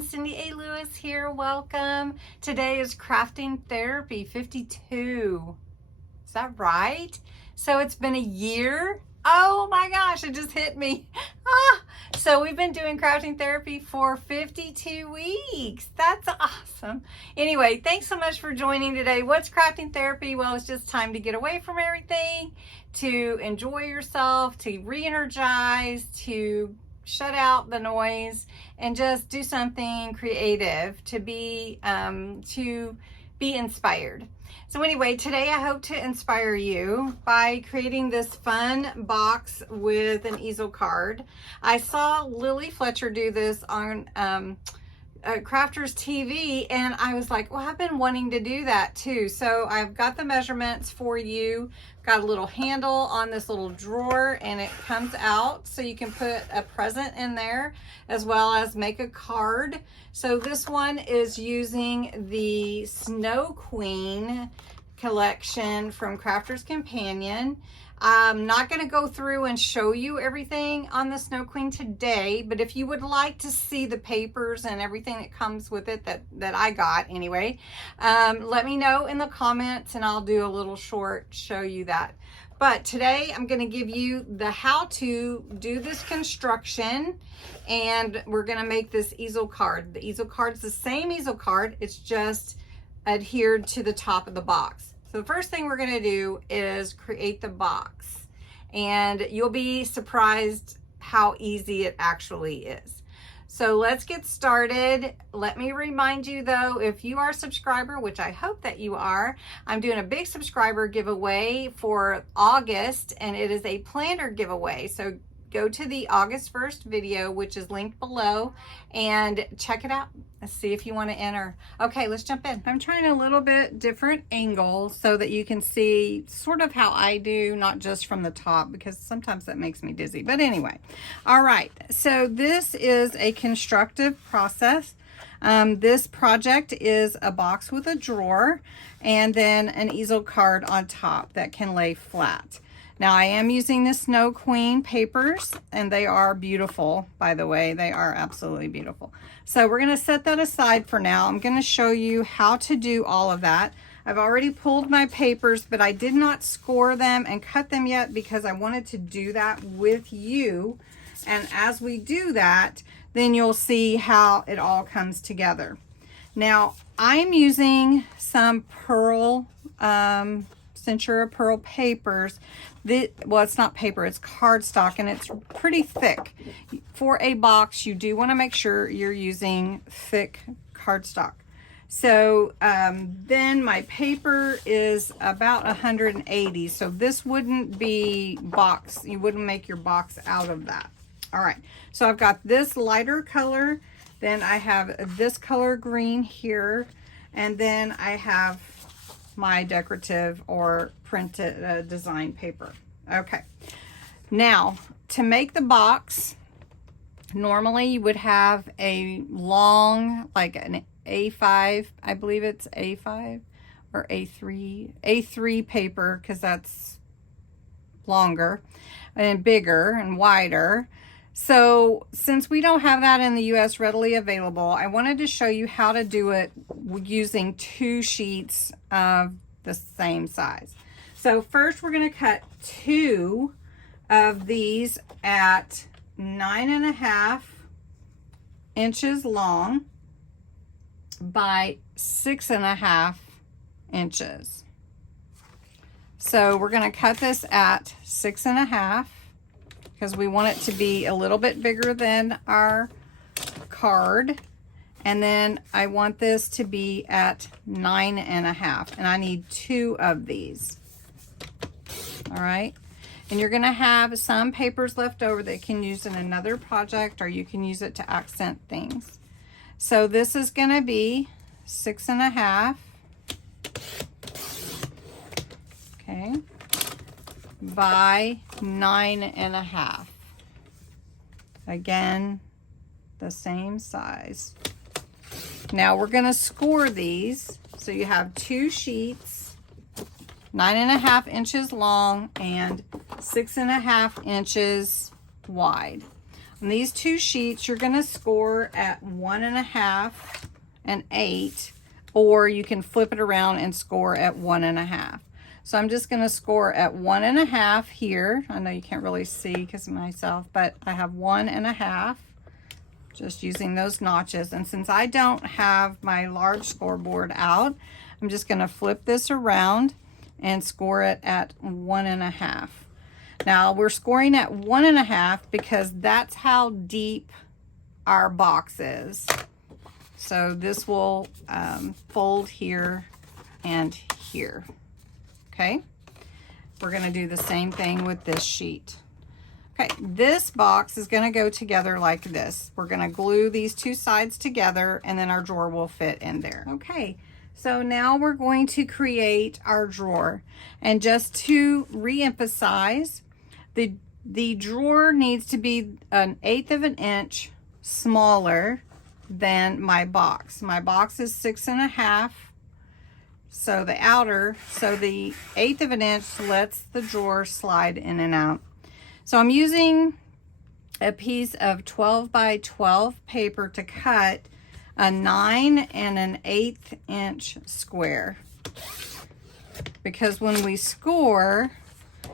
friends, Cindy A. Lewis here. Welcome. Today is Crafting Therapy 52. Is that right? So it's been a year. Oh my gosh, it just hit me. So we've been doing crafting therapy for 52 weeks. That's awesome. Anyway, thanks so much for joining today. What's crafting therapy? Well, it's just time to get away from everything, to enjoy yourself, to re-energize, to shut out the noise and just do something creative, to be inspired. So anyway, today I hope to inspire you by creating this fun box with an easel card. I saw Lilly Gletcher do this on Crafters TV, and I was like, well, I've been wanting to do that too. So I've got the measurements for you. Got a little handle on this little drawer, and it comes out so you can put a present in there as well as make a card. So this one is using the Snow Queen collection from Crafter's Companion. I'm not going to go through and show you everything on the Snow Queen today, but if you would like to see the papers and everything that comes with it that I got anyway, let me know in the comments and I'll do a little short show you that. But today I'm going to give you the how to do this construction, and we're going to make this easel card. The easel card's the same easel card, it's just adhered to the top of the box. So the first thing we're going to do is create the box, and you'll be surprised how easy it actually is. So let's get started. Let me remind you though, if you are a subscriber, which I hope that you are, I'm doing a big subscriber giveaway for August, and it is a planner giveaway. So go to the August 1st video, which is linked below, and check it out. Let's see if you want to enter. Okay, let's jump in. I'm trying a little bit different angle so that you can see sort of how I do, not just from the top, because sometimes that makes me dizzy. But anyway, all right. So this is a constructive process. This project is a box with a drawer and then an easel card on top that can lay flat. Now I am using the Snow Queen papers, and they are beautiful, by the way. They are absolutely beautiful. So we're going to set that aside for now. I'm going to show you how to do all of that. I've already pulled my papers, but I did not score them and cut them yet because I wanted to do that with you. And as we do that, then you'll see how it all comes together. Now I'm using some pearl, Centura pearl papers. Well, it's not paper, it's cardstock, and it's pretty thick. For a box, you do want to make sure you're using thick cardstock. So then my paper is about 180, so this wouldn't be box. You wouldn't make your box out of that. All right, so I've got this lighter color, then I have this color green here, and then I have my decorative or printed design paper. Okay, now to make the box, normally you would have a long, like an A5, I believe it's A5 or A3 paper, because that's longer and bigger and wider. So since we don't have that in the US readily available, I wanted to show you how to do it using 2 sheets of the same size. So first we're going to cut 2 of these at 9.5 inches long by 6.5 inches. So we're going to cut this at 6.5 because we want it to be a little bit bigger than our card. And then I want this to be at 9.5, and I need 2 of these. All right. And you're going to have some papers left over that you can use in another project, or you can use it to accent things. So this is going to be 6.5. Okay. By 9.5. Again, the same size. Now we're going to score these. So you have 2 sheets, 9.5 inches long and 6.5 inches wide. And these two sheets, you're going to score at 1.5 and 8, or you can flip it around and score at 1.5. So I'm just going to score at 1.5 here. I know you can't really see because of myself, but I have 1.5, just using those notches. And since I don't have my large scoreboard out, I'm just going to flip this around and score it at 1.5. Now we're scoring at 1.5 because that's how deep our box is. So this will fold here and here. Okay, we're going to do the same thing with this sheet. Okay, this box is going to go together like this. We're going to glue these two sides together, and then our drawer will fit in there. Okay, so now we're going to create our drawer. And just to re-emphasize, the drawer needs to be 1/8 of an inch smaller than my box. My box is 6.5. So the 1/8 of an inch lets the drawer slide in and out. So I'm using a piece of 12 by 12 paper to cut a 9 1/8 inch square. Because when we score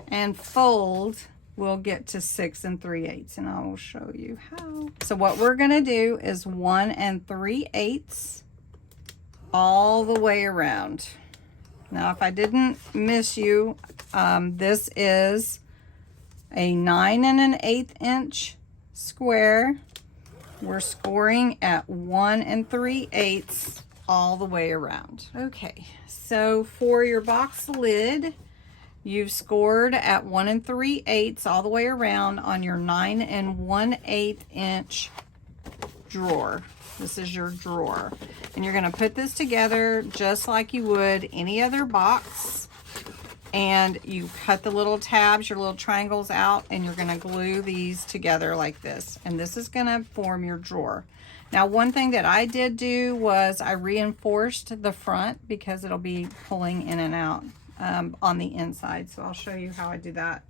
and fold, we'll get to 6 3/8, and I will show you how. So what we're gonna do is 1 3/8 all the way around. Now, if I didn't miss you, this is a 9 1/8 inch square. We're scoring at 1 3/8 all the way around. Okay, so for your box lid, you've scored at 1 3/8 all the way around on your 9 1/8 inch drawer. This is your drawer. And you're going to put this together just like you would any other box. And you cut the little tabs, your little triangles out, and you're going to glue these together like this. And this is going to form your drawer. Now, one thing that I did do was I reinforced the front because it'll be pulling in and out on the inside. So I'll show you how I do that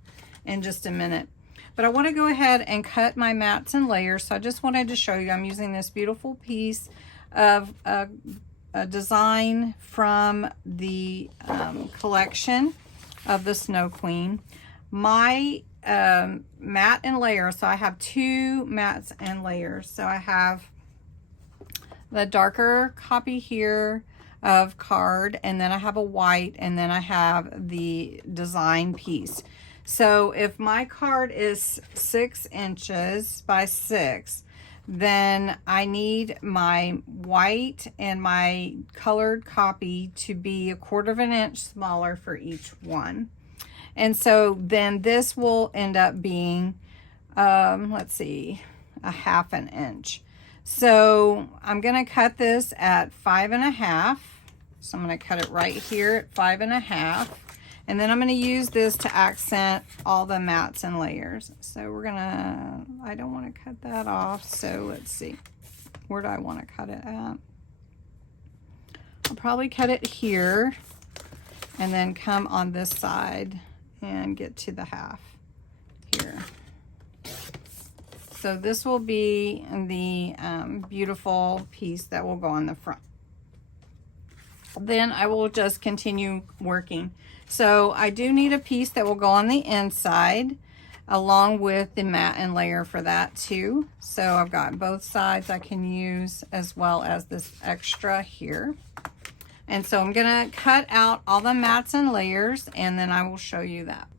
in just a minute. But I want to go ahead and cut my mats and layers. So I just wanted to show you, I'm using this beautiful piece of a design from the collection of the Snow Queen. My mat and layer, so I have 2 mats and layers. So I have the darker copy here of card, and then I have a white, and then I have the design piece. So if my card is 6 inches by 6, then I need my white and my colored copy to be 1/4 of an inch smaller for each one. And so then this will end up being, let's see, 1/2 an inch. So I'm going to cut this at 5.5. So I'm going to cut it right here at 5.5. And then I'm going to use this to accent all the mats and layers. So we're going to, I don't want to cut that off. So let's see, where do I want to cut it at? I'll probably cut it here and then come on this side and get to the 1/2 here. So this will be the beautiful piece that will go on the front. Then I will just continue working. So I do need a piece that will go on the inside along with the mat and layer for that too. So I've got both sides I can use as well as this extra here. And so I'm gonna cut out all the mats and layers, and then I will show you that.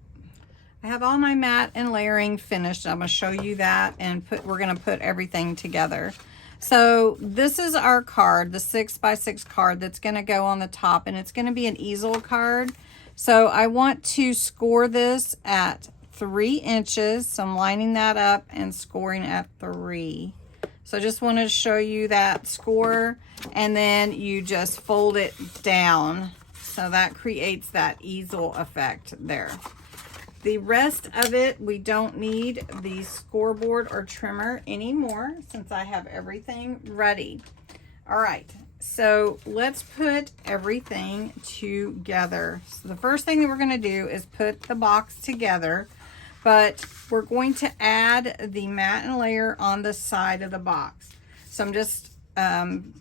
I have all my mat and layering finished. I'm gonna show you that, and we're gonna put everything together. So this is our card, the 6 by 6 card that's gonna go on the top, and it's gonna be an easel card. So I want to score this at 3 inches. So I'm lining that up and scoring at 3. So I just want to show you that score, and then you just fold it down. So that creates that easel effect there. The rest of it, we don't need the scoreboard or trimmer anymore since I have everything ready. All right. So let's put everything together. So the first thing that we're going to do is put the box together. but we're going to add the matte layer on the side of the box. So I'm just,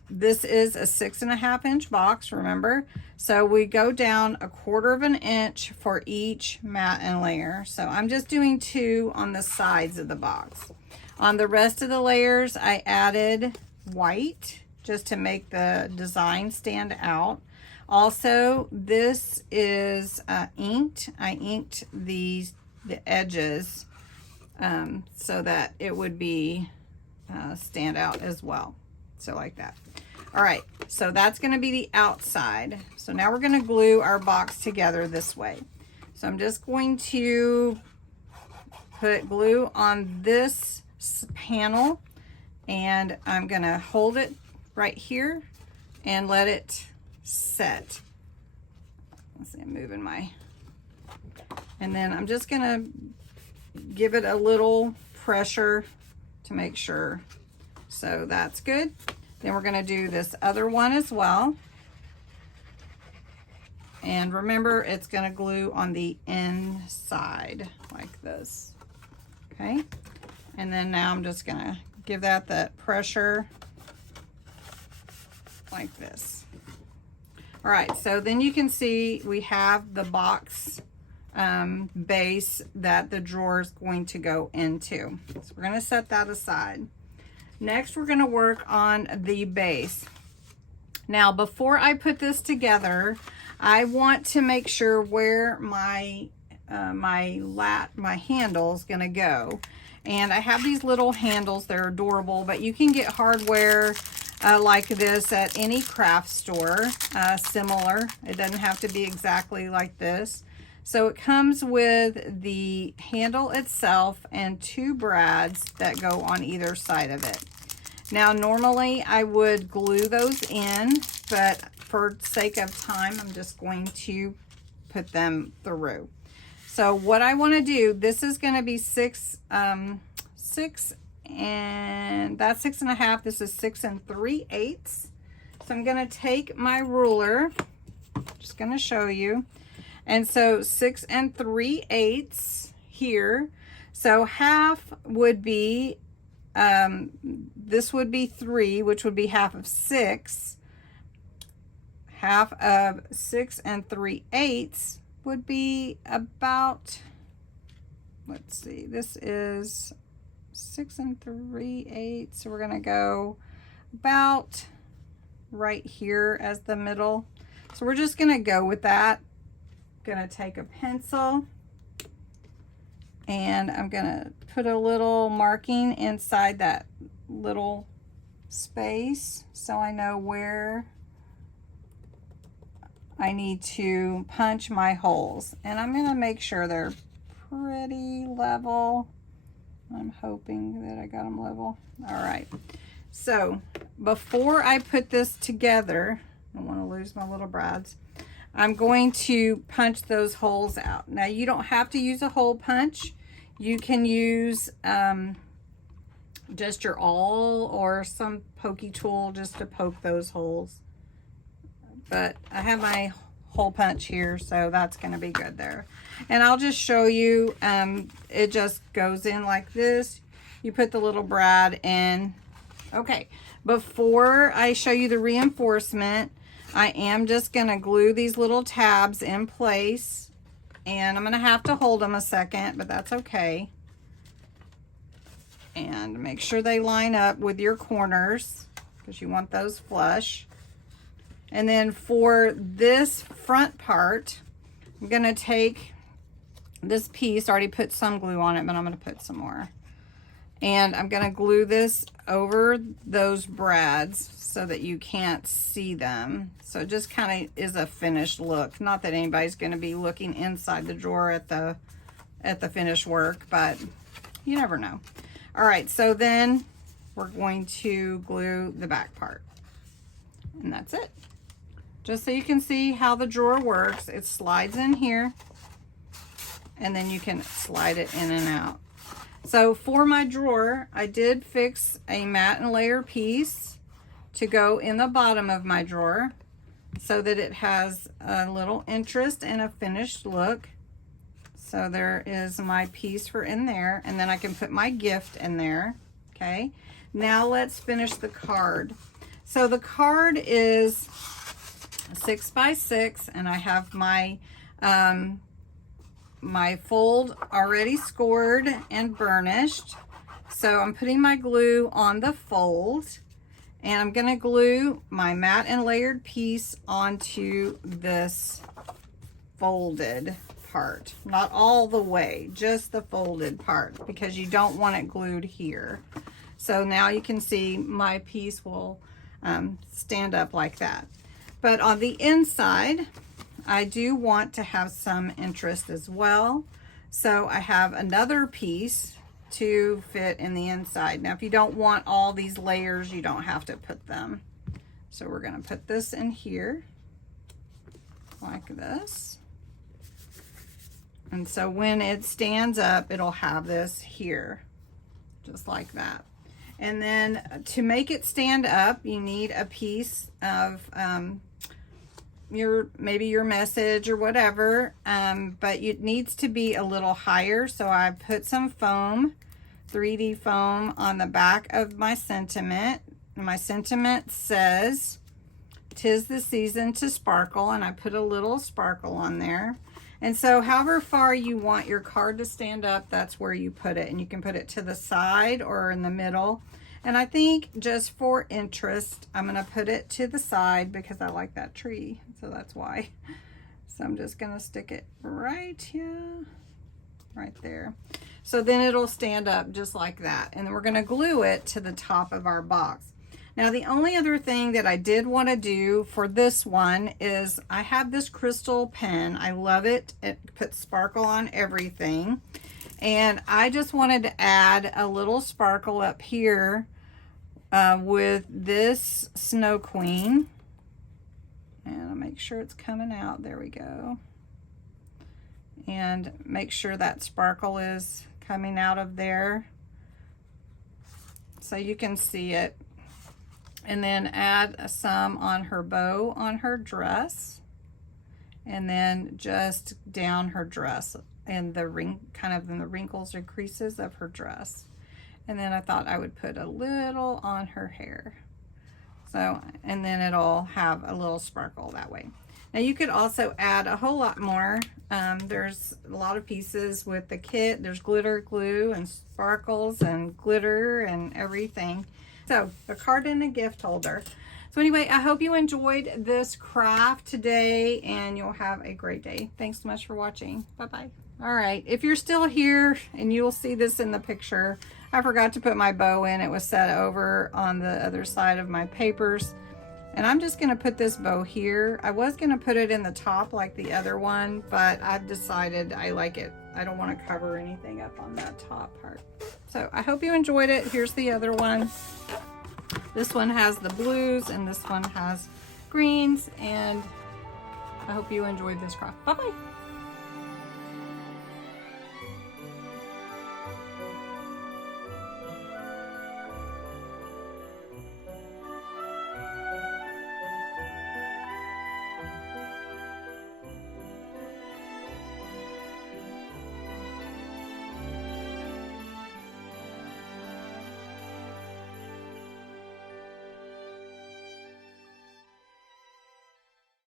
this is a 6.5 inch box, remember? So we go down 1/4 inch for each matte layer. So I'm just doing 2 on the sides of the box. On the rest of the layers, I added white just to make the design stand out. Also, this is inked. I inked the edges so that it would be stand out as well. So like that. All right, so that's going to be the outside. So now we're going to glue our box together this way. So I'm just going to put glue on this panel, and I'm going to hold it right here and let it set. Let's see, I'm moving my, and then I'm just going to give it a little pressure to make sure. So that's good. Then we're going to do this other one as well. And remember, it's going to glue on the inside like this. Okay. And then now I'm just going to give that pressure like this. All right. So then you can see we have the box base that the drawer is going to go into. So we're going to set that aside. Next, we're going to work on the base. Now, before I put this together, I want to make sure where my handle is going to go. And I have these little handles. They're adorable, but you can get hardware like this at any craft store, similar. It doesn't have to be exactly like this. So it comes with the handle itself and 2 brads that go on either side of it. Now, normally I would glue those in, but for sake of time, I'm just going to put them through. So what I want to do, this is going to be 6, and that's 6.5. This is 6 3/8. So I'm going to take my ruler, just going to show you. And so 6 3/8 here. So half would be, this would be 3, which would be half of 6. Half of 6 3/8 would be about, let's see, this is 6 3/8. So we're going to go about right here as the middle. So we're just going to go with that. Going to take a pencil and I'm going to put a little marking inside that little space so I know where I need to punch my holes. And I'm going to make sure they're pretty level. I'm hoping that I got them level. All right. So before I put this together, I don't want to lose my little brads. I'm going to punch those holes out. Now, you don't have to use a hole punch. You can use just your awl or some pokey tool just to poke those holes. But I have my hole punch here, so that's going to be good there. And I'll just show you, it just goes in like this. You put the little brad in. Okay, before I show you the reinforcement, I am just going to glue these little tabs in place, and I'm going to have to hold them a second, but that's okay. And make sure they line up with your corners because you want those flush. And then for this front part, I'm going to take this piece, I already put some glue on it, but I'm going to put some more. And I'm going to glue this over those brads so that you can't see them. So it just kind of is a finished look. Not that anybody's going to be looking inside the drawer at the finished work, but you never know. All right, so then we're going to glue the back part. And that's it. Just so you can see how the drawer works, it slides in here, and then you can slide it in and out. So for my drawer, I did fix a matte and layer piece to go in the bottom of my drawer so that it has a little interest and a finished look. So there is my piece for in there, and then I can put my gift in there. Okay, now let's finish the card. So the card is 6 by 6, and I have my my fold already scored and burnished. So I'm putting my glue on the fold, and I'm going to glue my matte and layered piece onto this folded part. Not all the way, just the folded part, because you don't want it glued here. So now you can see my piece will stand up like that. But on the inside, I do want to have some interest as well. So I have another piece to fit in the inside. Now, if you don't want all these layers, you don't have to put them. So we're going to put this in here like this. And so when it stands up, it'll have this here, just like that. And then to make it stand up, you need a piece of maybe your message or whatever, but it needs to be a little higher. So I put some foam, 3D foam, on the back of my sentiment. And my sentiment says, "'Tis the season to sparkle," and I put a little sparkle on there. And so however far you want your card to stand up, that's where you put it. And you can put it to the side or in the middle. And I think just for interest, I'm going to put it to the side because I like that tree. So that's why. So I'm just going to stick it right here, right there. So then it'll stand up just like that. And then we're going to glue it to the top of our box. Now, the only other thing that I did want to do for this one is I have this crystal pen. I love it. It puts sparkle on everything. And I just wanted to add a little sparkle up here with this Snow Queen. And I'll make sure it's coming out. There we go. And make sure that sparkle is coming out of there so you can see it. And then add some on her bow on her dress, and then just down her dress and the kind of in the wrinkles or creases of her dress. And then I thought I would put a little on her hair. So, and then it'll have a little sparkle that way. Now you could also add a whole lot more. There's a lot of pieces with the kit. There's glitter glue and sparkles and glitter and everything. So a card and a gift holder. So anyway, I hope you enjoyed this craft today, and you'll have a great day. Thanks so much for watching. Bye-bye. All right, if you're still here, and you'll see this in the picture, I forgot to put my bow in. It was set over on the other side of my papers. And I'm just gonna put this bow here. I was gonna put it in the top like the other one, but I've decided I like it. I don't wanna cover anything up on that top part. So I hope you enjoyed it. Here's the other one. This one has the blues and this one has greens, and I hope you enjoyed this craft. Bye-bye.